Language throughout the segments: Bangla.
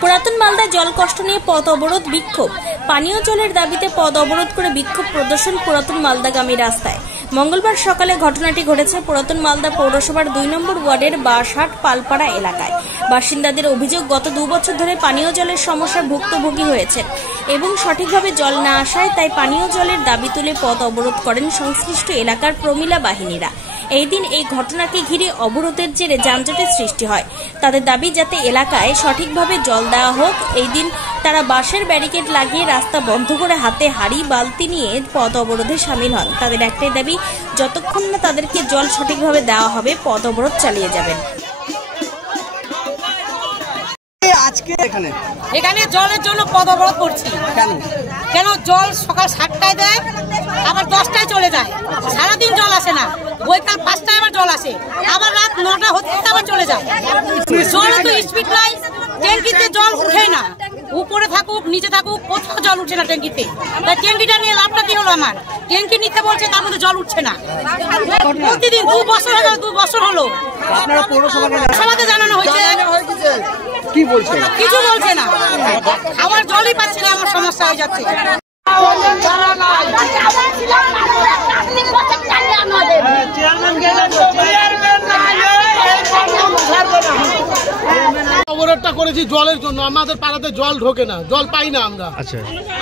পুরাতন মালদায় জল কষ্ট নিয়ে পথ অবরোধ বিক্ষোভ। পানীয় জলের দাবিতে পথ অবরোধ করে বিক্ষোভ প্রদর্শন পুরাতন মালদাগামী রাস্তায়। মঙ্গলবার সকালে ঘটনাটি ঘটেছে পুরাতন মালদা পৌরসভার 2 নম্বর ওয়ার্ডের বাঁশহাট পালপাড়া এলাকায়। বাসিন্দাদের অভিযোগ, গত 2 বছর ধরে পানীয় জলের সমস্যার ভুক্তভোগী হয়েছে এবং সঠিকভাবে জল না আসায় তাই পানীয় জলের দাবি তুলে পথ অবরোধ করেন সংশ্লিষ্ট এলাকার প্রমিলা বাহিনীরা। এই দিন এই ঘটনাকে ঘিরে অবরোধের জেরে যানজটের সৃষ্টি হয়। তাদের দাবি যাতে এলাকায় সঠিকভাবে জল দেওয়া হোক। এই দিন তারা বাঁশের ব্যারিকেড লাগিয়ে রাস্তা বন্ধ করে হাতে হাড়ি বালতি নিয়ে পথ অবরোধে সামিল হন। তাদের একটাই দাবি, যতক্ষণ না তাদেরকে জল সঠিকভাবে দেওয়া হবে পথ অবরোধ চালিয়ে যাবেন। আজকে এখানে জলের জন্য পথ অবরোধ করছি। কেন জল সকাল 7টায় দেয়, আবার 10টায় চলে যায়, সারাদিন জল আসে না। বৈকাল 5টায় আবার জল আসে, আবার রাত 9টা হতে আবার চলে যায়। জল তো স্পিড নাই, ট্যাঙ্কিতে জল উঠে না। উপরে থাকুক নিচে থাকুক কোথাও জল উঠছে না ট্যাঙ্কিতে। তাই ট্যাঙ্কিটা নিয়ে লাভটা কি হলো? আমার ট্যাঙ্কি নিতে বলছে, তার মধ্যে জল উঠছে না। প্রতিদিন 2 বছর হলো, 2 বছর হলো আপনারা পৌরসভাতে জানানো হয়েছে, কি বলছে? কিছু বলছে না। আমার জলই পাচ্ছি না, আমার সমস্যা হয়ে যাচ্ছে। অবরোধটা করেছি জলের জন্য। আমাদের পাড়াতে জল ঢোকে না, জল পাই না আমরা।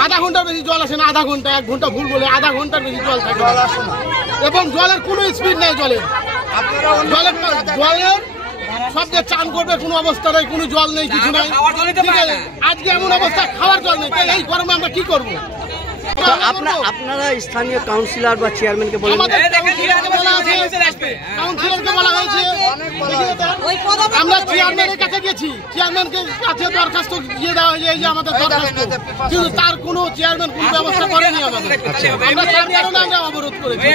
আধা ঘন্টার বেশি জল আসে না, আধা ঘন্টা 1 ঘন্টা ভুল বলে আধা ঘন্টার বেশি জল থাকে এবং জলের কোনো স্পিড নেই। জলের সব যে চান করবে কোনো অবস্থা নেই, কোনো জল নেই, কিছু নাই। ঠিক আছে, আজকে এমন অবস্থা খাওয়ার জল নেই। এই গরমে আমরা কি করবো? আপনারা স্থানীয় কাউন্সিলর বা চেয়ারম্যানকে বলা হয়েছে, আমরা চেয়ারম্যানের কাছে গেছি, চেয়ারম্যানকে কাছে দরখাস্ত দিয়ে দেওয়া হয়েছে এই যে আমাদের দরখাস্ত, কিন্তু তার কোনো চেয়ারম্যান কোনো ব্যবস্থা করেনি আমাদের। আমরা তার কারণে আমরা অবরোধ করেছি।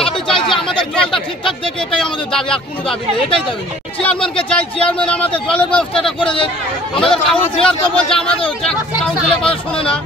দাবি চাইছি আমাদের জলটা ঠিকঠাক দেখে, এটাই আমাদের দাবি, আর কোনো দাবি নেই, এটাই দাবি। চেয়ারম্যানকে চাই চেয়ারম্যান আমাদের জলের ব্যবস্থাটা করে দেয়। আমাদের কাউন্সিলর তো বলছে, আমাদের কাউন্সিলর কথা শোনে না।